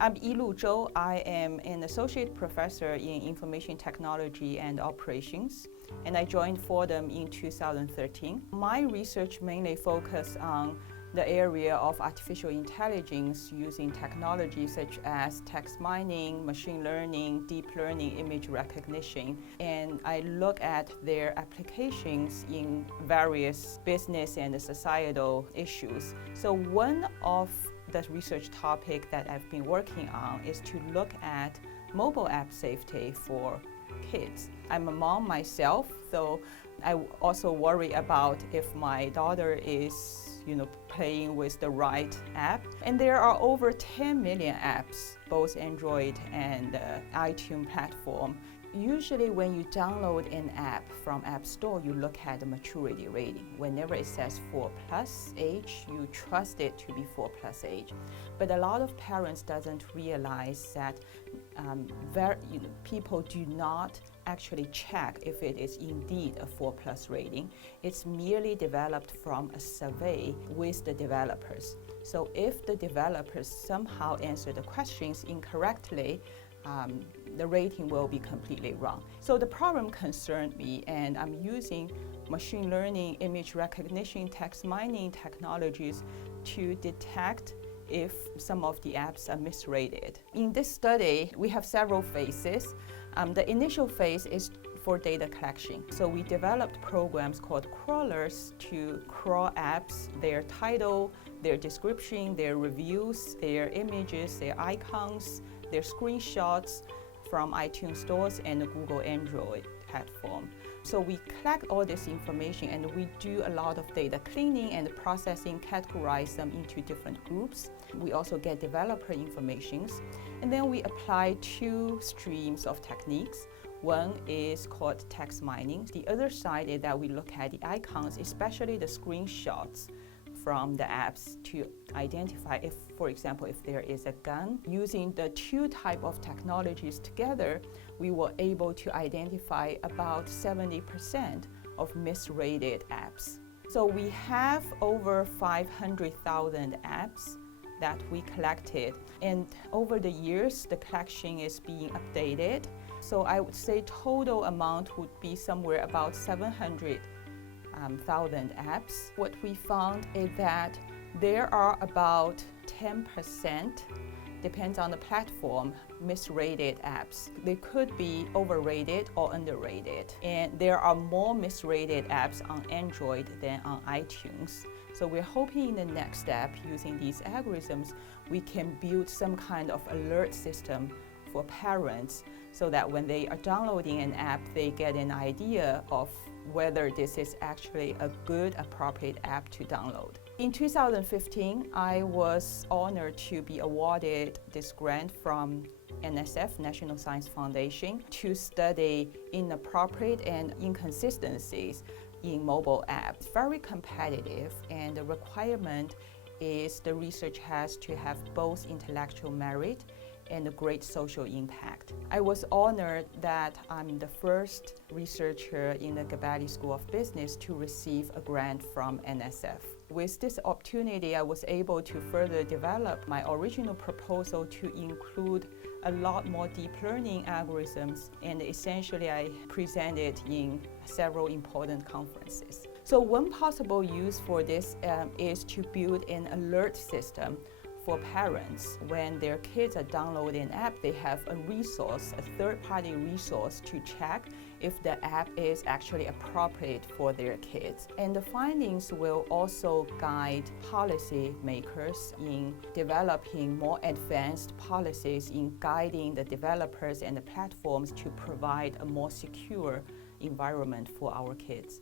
I'm Yilu Zhou. I am an associate professor in information technology and operations, and I joined Fordham in 2013. My research mainly focuses on the area of artificial intelligence using technologies such as text mining, machine learning, deep learning, image recognition, and I look at their applications in various business and societal issues. So one of the research topic that I've been working on is to look at mobile app safety for kids. I'm a mom myself, so I also worry about if my daughter is playing with the right app. And there are over 10 million apps, both Android and iTunes platform. Usually when you download an app from App Store, you look at the maturity rating. Whenever it says 4+ age, you trust it to be 4+ age. But a lot of parents doesn't realize that people do not actually check if it is indeed a 4+ rating. It's merely developed from a survey with the developers. So if the developers somehow answer the questions incorrectly, the rating will be completely wrong. So the problem concerned me, and I'm using machine learning, image recognition, text mining technologies to detect if some of the apps are misrated. In this study, we have several phases. The initial phase is for data collection. So we developed programs called crawlers to crawl apps, their title, their description, their reviews, their images, their icons, their screenshots from iTunes stores and the Google Android platform. So we collect all this information and we do a lot of data cleaning and processing, categorize them into different groups. We also get developer informations, and then we apply two streams of techniques. One is called text mining. The other side is that we look at the icons, especially the screenshots from the apps, to identify if, for example, if there is a gun. Using the two type of technologies together, we were able to identify about 70% of misrated apps. So we have over 500,000 apps that we collected, and over the years the collection is being updated. So I would say total amount would be somewhere about 700,000 apps. What we found is that there are about 10%, depends on the platform, misrated apps. They could be overrated or underrated. And there are more misrated apps on Android than on iTunes. So we're hoping in the next step, using these algorithms, we can build some kind of alert system for parents so that when they are downloading an app, they get an idea of whether this is actually a good, appropriate app to download. In 2015, I was honored to be awarded this grant from NSF, National Science Foundation, to study inappropriate and inconsistencies in mobile apps. Very competitive, and the requirement is the research has to have both intellectual merit and a great social impact. I was honored that I'm the first researcher in the Gabelli School of Business to receive a grant from NSF. With this opportunity, I was able to further develop my original proposal to include a lot more deep learning algorithms, and essentially I presented in several important conferences. So one possible use for this is to build an alert system for parents. When their kids are downloading an app, they have a resource, a third-party resource to check if the app is actually appropriate for their kids. And the findings will also guide policy makers in developing more advanced policies in guiding the developers and the platforms to provide a more secure environment for our kids.